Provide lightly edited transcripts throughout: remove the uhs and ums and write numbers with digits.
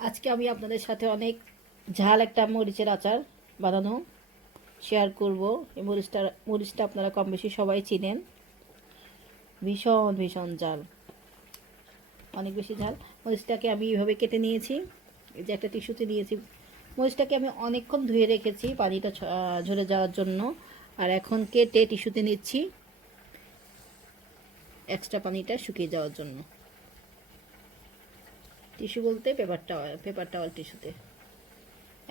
আজকে আমি আপনাদের সাথে অনেক ঝাল একটা মরিচের আচার বানানো শেয়ার করব। এই মরিচটা আপনারা কম বেশি সবাই চিনেন। ভীষণ ভীষণ ঝাল, অনেক বেশি ঝাল। মরিচটাকে আমি এইভাবে কেটে নিয়েছি, এই যে একটা টিস্যুতে নিয়েছি। মরিচটাকে আমি অনেকক্ষণ ধুয়ে রেখেছি পানিটা ঝরে যাওয়ার জন্য, আর এখন কেটে টিস্যুতে নিচ্ছি এক্সট্রা পানিটা শুকিয়ে যাওয়ার জন্য। টিস্যু বলতে পেপার টাওয়াল টিস্যুতে।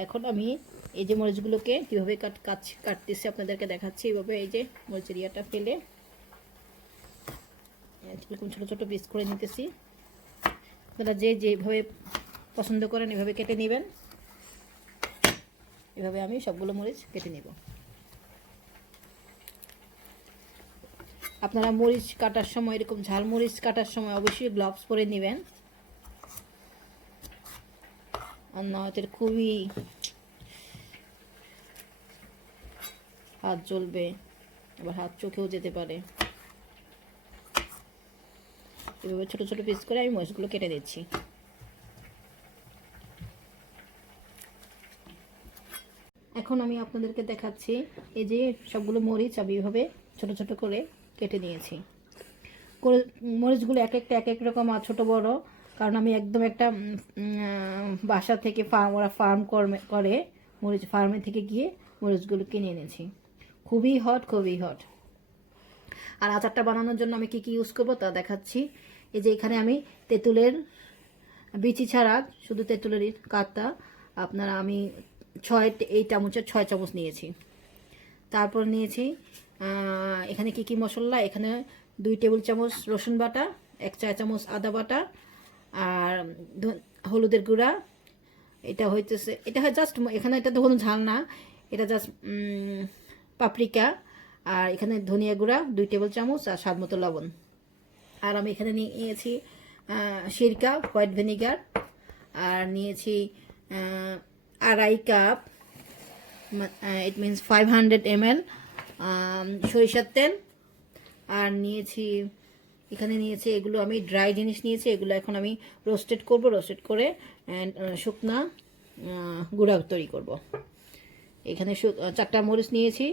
এখন আমি এই যে মরিচগুলোকে কীভাবে কাটতেছি আপনাদেরকে দেখাচ্ছি। এইভাবে এই যে মরিচের ইয়াটা ফেলে এরকম ছোটো ছোটো পিস করে নিতেছি। আপনারা যেভাবে পছন্দ করেন এভাবে কেটে নেবেন। এভাবে আমি সবগুলো মরিচ কেটে নেব। আপনারা মরিচ কাটার সময়, এরকম ঝাল মরিচ কাটার সময় অবশ্যই গ্লাভস পরে নেবেন, আর নয়তো খুবই হাত জ্বলবে, আবার হাত চোখেও যেতে পারে। এভাবে ছোটো ছোটো পিস করে আমি মরিচগুলো কেটে দিচ্ছি। এখন আমি আপনাদেরকে দেখাচ্ছি এই যে সবগুলো মরিচ আমি এভাবে ছোটো ছোটো করে কেটে নিয়েছি। মরিচগুলো এক এক রকম আর ছোটো বড়, কারণ আমি একদম একটা বাসা থেকে ওরা ফার্ম করে মরিচ, ফার্মে থেকে গিয়ে মরিচগুলো কিনে এনেছি। খুবই হট। আর আচারটা বানানোর জন্য আমি কি ইউজ করবো তা দেখাচ্ছি। এই যে এখানে আমি তেঁতুলের বিচি ছাড়া শুধু তেঁতুলের কাটা আমি এই চামচের 6 চামচ নিয়েছি। তারপর নিয়েছি এখানে কি মশলা, এখানে 2 টেবিল চামচ রসুন বাটা, 1 চা চামচ আদা বাটা, আর হলুদের গুঁড়া। এটা হয় জাস্ট, এখানে এটা তো কোনো ঝাল না, এটা জাস্ট পাপরিকা। আর এখানে ধনিয়া গুঁড়া 2 টেবিল চামচ, আর স্বাদ মতো লবণ। আর আমি এখানে নিয়েছি সিরকা, হোয়াইট ভিনিগার, আর নিয়েছি 2.5 কাপ, ইট মিনস 500 ml সরিষার তেল। আর এখানে নিয়েছি এগুলো আমি ড্রাই জিনিস নিয়েছি, এগুলো এখন আমি রোস্টেড করে শুকনা গুঁড়া তৈরি করব। এখানে 4টা মরিচ নিয়েছি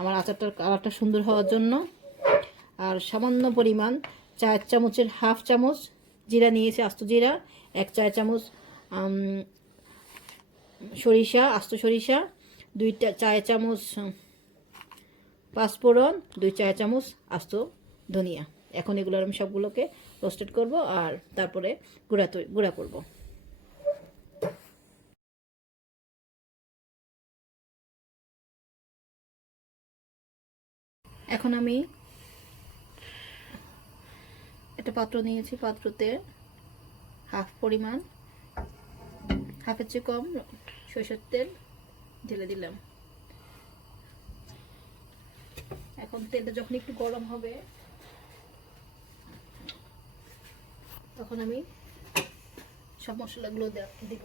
আমার আচারটার কালারটা সুন্দর হওয়ার জন্য। আর সামান্য পরিমাণ 4 চামচের হাফ চামচ জিরা নিয়েছি, আস্ত জিরা, 1 চা চামচ সরিষা, আস্ত সরিষা, 2 চা চামচ পাঁচফোড়ন, 2 চা চামচ আস্ত ধনিয়া। এখন এগুলোর আমি সবগুলোকে রোস্টেড করব, আর তারপরে গুঁড়া করব। এখন আমি একটা পাত্র নিয়েছি, পাত্রতে হাফের চেয়ে কম সরিষার তেল ঢেলে দিলাম। এখন তেলটা যখন একটু গরম হবে তখন আমি সব মশলাগুলো দিব।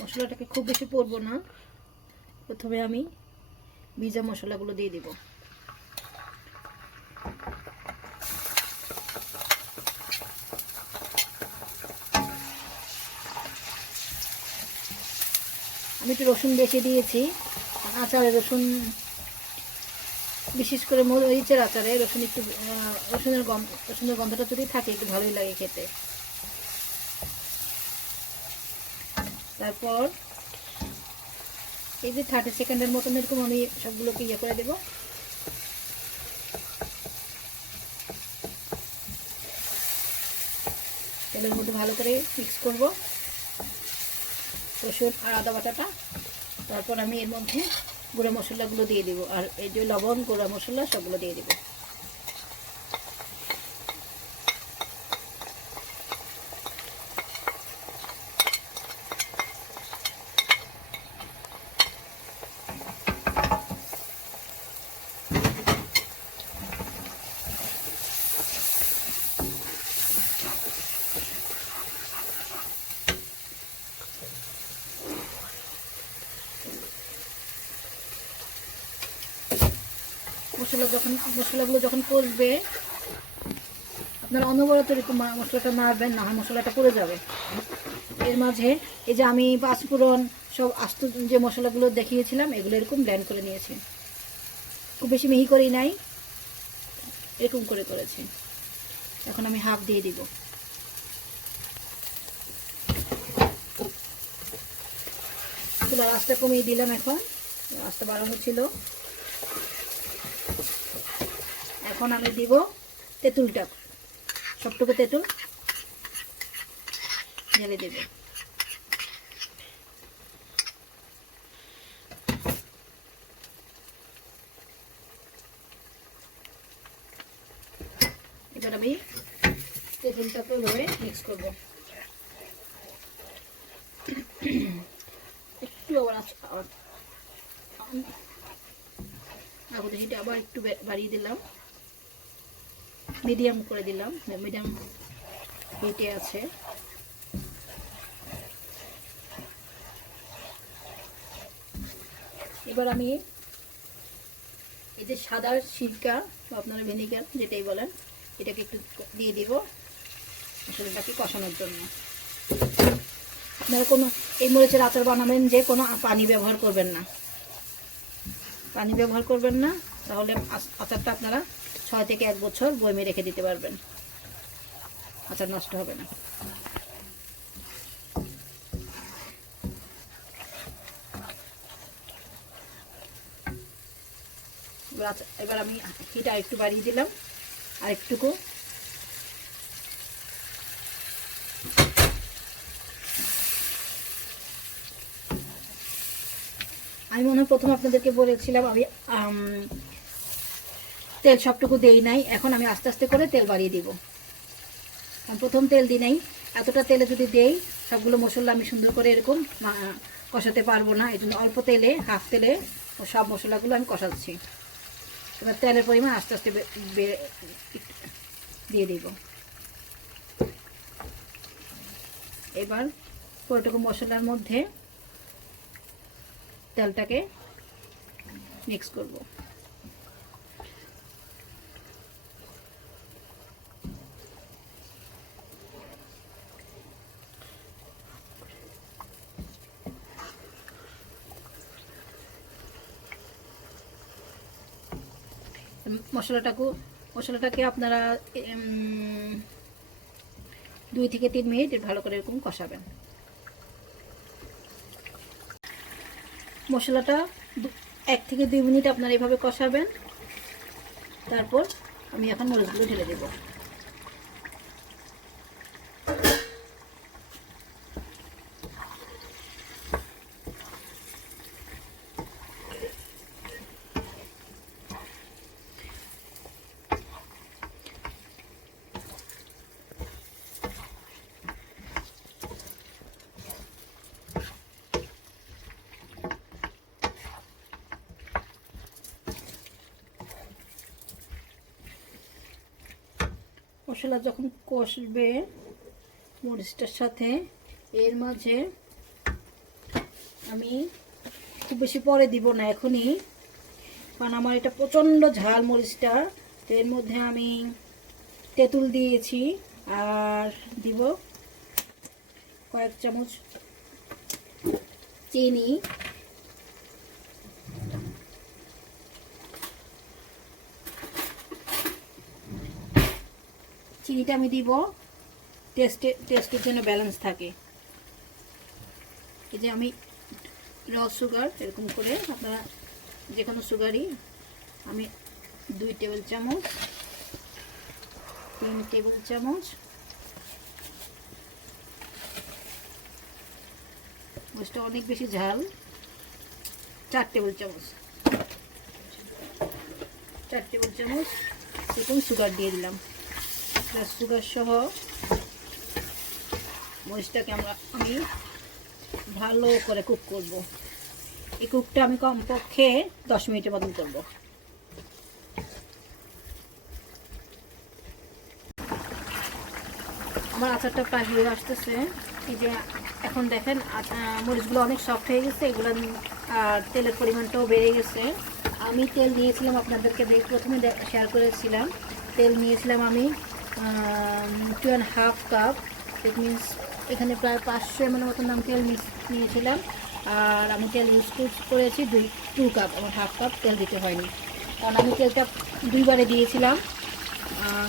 মশলাটাকে খুব বেশি পড়বো না, প্রথমে আমি ভিজা মশলাগুলো দিয়ে দিব। আমি একটু রসুন বেশি দিয়েছি, আচারে বিশেষ করে মরিচের আচারে রসুন একটু রসুনের গন্ধটা যদি থাকে একটু ভালোই লাগে খেতে। তারপর এই যে 30 সেকেন্ডের মতন এরকম আমি সবগুলোকে করে দেব। তেলের মধ্যে ভালো করে মিক্স করব রসুন আর আদা বাটাটা। তারপর আমি এর মধ্যে গুঁড়া মশলাগুলো দিয়ে দেবো, আর এই যে লবণ, গুঁড়া মশলা সবগুলো দিয়ে দেবো। মশলাগুলো যখন কষবে, আপনারা অনবরত এরকম মশলাটা নাড়বেন, না হয় মশলাটা পড়ে যাবে। এর মাঝে এই যে আমি পাঁচফোড়ন সব আস্ত যে মশলাগুলো দেখিয়েছিলাম, এগুলো এরকম ব্লেন্ড করে নিয়েছি। খুব বেশি মিহি করি নাই, এরকম করে করেছি। এখন আমি হাফ দিয়ে দিব। চুলার আঁচটা কমিয়ে দিলাম, এখন আঁচটা বাড়ানো ছিল। এখন আমি দিব তেঁতুলটা, সবটুকু তেঁতুল ঢেলে দেব। এবার আমি তেঁতুলটাকে ধরে মিক্স করব। একটু আবার হিটে আবার একটু বাড়িয়ে দিলাম, মিডিয়াম করে দিলাম, মিডিয়াম হিটে আছে। এবার আমি এই যে সাদা সিরকা বা আপনারা ভিনেগার যেটাই বলেন, এটাকে একটু দিয়ে দিব মশলাটাকে কষানোর জন্য। আপনারা কোনো এই মরিচের আচার বানাবেন যে কোনো পানি ব্যবহার করবেন না, পানি ব্যবহার করবেন না, তাহলে আচারটা আপনারা 6 থেকে 1 বছর বয়মে রেখে দিতে পারবেন, আচার নষ্ট হবে না। এবার আমি হিট আর একটু বাড়িয়ে দিলাম, আর একটুকু। আমি মনে হয় প্রথম আপনাদেরকে বলেছিলাম আমি তেল সবটুকু দেই নাই, এখন আমি আস্তে আস্তে করে তেল বাড়িয়ে দিব। প্রথম তেল দিই নাই, এতটা তেলে যদি দেই সবগুলো মশলা আমি সুন্দর করে এরকম কষাতে পারবো না, এই জন্য অল্প তেলে, হাফ তেলে সব মশলাগুলো আমি কষাচ্ছি। এবার তেলের পরিমাণ আস্তে আস্তে দিয়ে দিব। এবার পুরোটুকু মশলার মধ্যে তেলটাকে মিক্স করব। মশলাটাকে আপনারা 2 থেকে 3 মিনিট ভালো করে এরকম কষাবেন। মশলাটা 1 থেকে 2 মিনিট আপনারা এইভাবে কষাবেন। তারপর আমি এখন মরিচগুলো ঢেলে দেব। মশলা যখন কষবে মরিচটার সাথে, এর মাঝে আমি খুব বেশি পরে দিব না, এখনই, কারণ আমার এটা প্রচণ্ড ঝাল মরিচটা। তো এর মধ্যে আমি তেঁতুল দিয়েছি, আর দিব কয়েক চামচ চিনি, চিনিটা আমি দিব টেস্টের জন্য, ব্যালেন্স থাকে। এই যে আমি র সুগার এরকম করে, আপনারা যে কোনো সুগারই, আমি 2 টেবিল চামচ, 3 টেবিল চামচ, মরিচটা অনেক বেশি ঝাল, 4 টেবিল চামচ, 4 টেবিল চামচ এরকম সুগার দিয়ে দিলাম। সুগার সহ মরিচটাকে আমি ভালো করে কুক করব। এই কুকটা আমি কমপক্ষে 10 মিনিটের মতন করব। আমার আচারটা প্রায় হয়ে আসতেছে। এই যে এখন দেখেন মরিচগুলো অনেক সফট হয়ে গেছে, এগুলো আর তেলের পরিমাণটাও বেড়ে গেছে। আমি তেল নিয়েছিলাম, আপনাদেরকে প্রথমে শেয়ার করেছিলাম। তেল নিয়েছিলাম আমি 2.5 কাপ। দ্যাট মিনস এখানে প্রায় 500 ml মতন আমি তেল নিয়েছিলাম। আর আমি তেল ইউজ করেছি 2 কাপ, আমার 1/2 কাপ তেল দিতে হয়নি, কারণ আমি তেলটা 2বারে দিয়েছিলাম।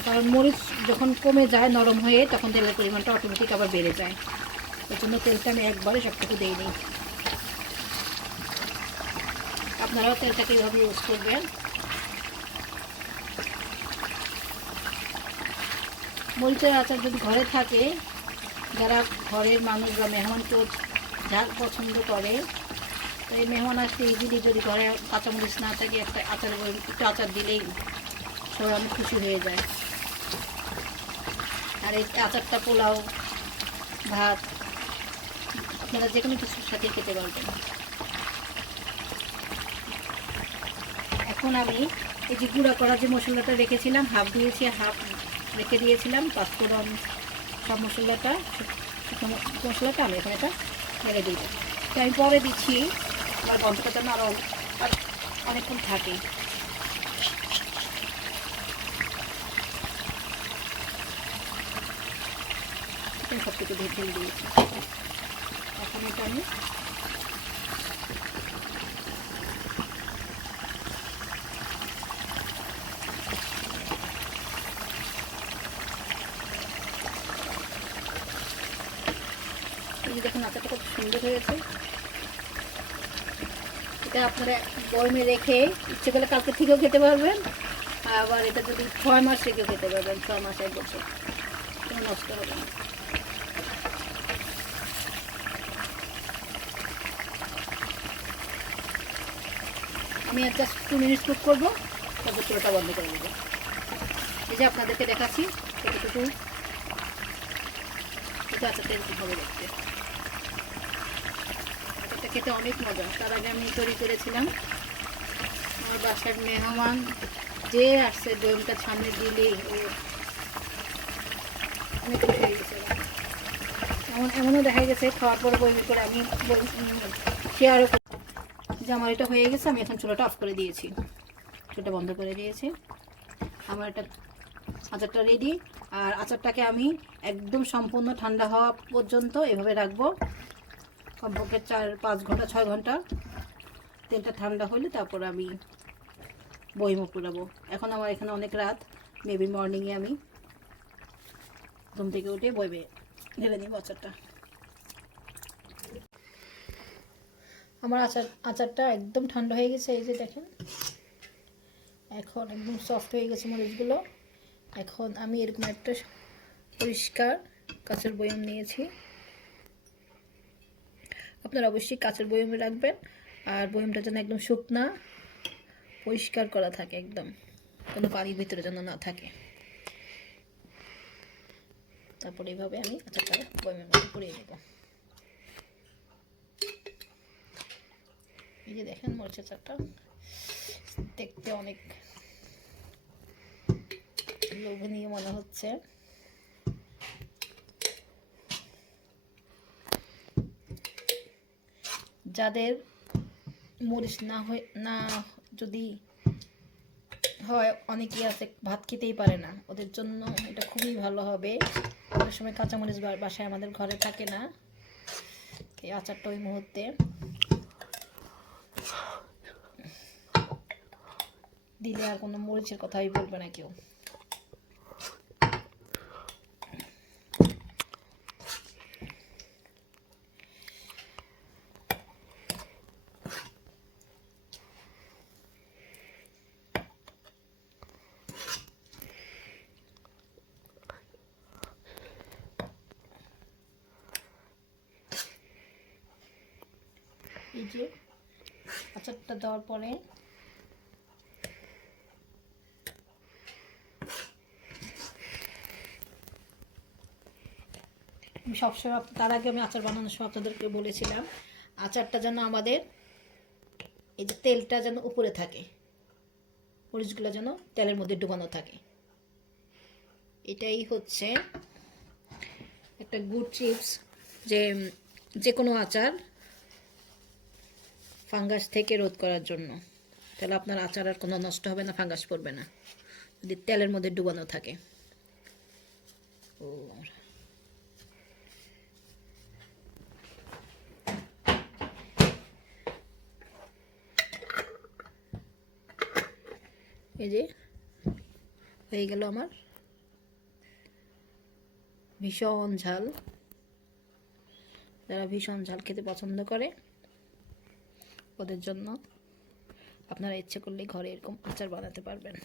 কারণ মরিচ যখন কমে যায় নরম হয়ে, তখন তেলের পরিমাণটা অটোমেটিক আবার বেড়ে যায়। এর জন্য তেলটা আমি একবারে সবটুকু দিই নি। আপনারাও তেলটাকে এইভাবে ইউজ করবেন। মরিচের আচার যদি ঘরে থাকে, যারা ঘরের মানুষ বা মেহমান কেউ ঝাল পছন্দ করে, তো এই মেহমান আসতে ইজিলি যদি ঘরে কাঁচামরিচ না থাকে, একটা একটু আচার দিলেই সবাই অনেক খুশি হয়ে যায়। আর এই আচারটা পোলাও, ভাত, আপনারা যে কোনো কিছুর সাথে খেতে পারবেন। এখন আমি এই যে গুঁড়া করা যে মশলাটা রেখেছিলাম, হাফ দিয়েছি, হাফ রেখে দিয়েছিলাম, পাঁচফোড়ন সব মশলাটা আমি এখন এটা মেরে দিই। তো আমি পরে দিচ্ছি, আমার গন্ধটা যেন আরও অনেকক্ষণ থাকে। সব কিছু ঢেলে দিয়েছি। এখন এটা আমি দেখুন আচারটা খুব সুন্দর হয়েছে। এটা আপনারা গরমে রেখে ইচ্ছে করলে কালকে থেকেও খেতে পারবেন, আবার এটা যদি 6 মাস রেখেও খেতে পারবেন, 6 মাস 1 বছর, কোনো নষ্ট হবে না। আমি আর জাস্ট 2 মিনিট কুক করবো, তারপর চুলাটা বন্ধ করে দেবো। এই যে আপনাদেরকে দেখাচ্ছি কতটুকু এটা আচারটা এরকম হবে দেখতে। আচারটা খেতে অনেক মজা। তার আগে আমি তৈরি করেছিলাম, আমার বাসার মেহমান যে আসছে বয়মটা সামনে দিলেই অনেক খুশি হয়ে গেছে। এমনও দেখা গেছে খাওয়ার পর বয়মি করে আমি শেয়ারও যে আমার এটা হয়ে গেছে। আমি এখন চুলাটা অফ করে দিয়েছি, চুলাটা বন্ধ করে দিয়েছি। আমার এটা আচারটা রেডি। আর আচারটাকে আমি একদম সম্পূর্ণ ঠান্ডা হওয়া পর্যন্ত এভাবে রাখবো, কমপক্ষে 4-5 ঘন্টা 6 ঘন্টা। তেলটা ঠান্ডা হলে তারপর আমি বয়মে পুরাবো। এখন আমার এখানে অনেক রাত, মেবি মর্নিংয়ে আমি ঘুম থেকে উঠে বয়মে ঢেলে নিব আচারটা। আমার আচারটা একদম ঠান্ডা হয়ে গেছে, এই যে দেখেন এখন একদম সফট হয়ে গেছে মরিচগুলো। এখন আমি এরকম একটা পরিষ্কার কাঁচের বয়ম নিয়েছি। আপনারা অবশ্যই কাঁচের বয়মে রাখবেন, আর বয়মটা যেন একদম শুকনা পরিষ্কার করা থাকে, একদম কোনো পানির ভিতরে যেন না থাকে। তারপর এইভাবে আমি আচারটা বয়মের মধ্যে পুড়িয়ে দেব। এই যে দেখেন মরিচ আচারটা দেখতে অনেক লোভনীয় মনে হচ্ছে। যাদের মরিচ না যদি হয়, অনেকেই আছে ভাত খেতেই পারে না, ওদের জন্য এটা খুবই ভালো হবে। অনেক সময় কাঁচামরিচ বাসায় আমাদের ঘরে থাকে না, এই আচারটা ওই মুহূর্তে দিলে আর কোনো মরিচের কথাই বলবে না কেউ। এই যে আচারটা দেওয়ার পরে আমি সবসময়, তার আগে আমি আচার বানানোর সময় আপনাদেরকে বলেছিলাম, আচারটা যেন আমাদের এই যে তেলটা যেন উপরে থাকে, মরিচগুলো যেন তেলের মধ্যে ডুবানো থাকে। এটাই হচ্ছে একটা গুড টিপস, যে কোনো আচার ফাঙ্গাস থেকে রোধ করার জন্য। তাহলে আপনার আচার আর কোনো নষ্ট হবে না, ফাঙ্গাস পড়বে না, যদি তেলের মধ্যে ডুবানো থাকে। ও এই যে হয়ে গেল আমার ভীষণ ঝাল। যারা ভীষণ ঝাল খেতে পছন্দ করে ওদের জন্য আপনারা ইচ্ছে করলে ঘরে এরকম আচার বানাতে পারবেন।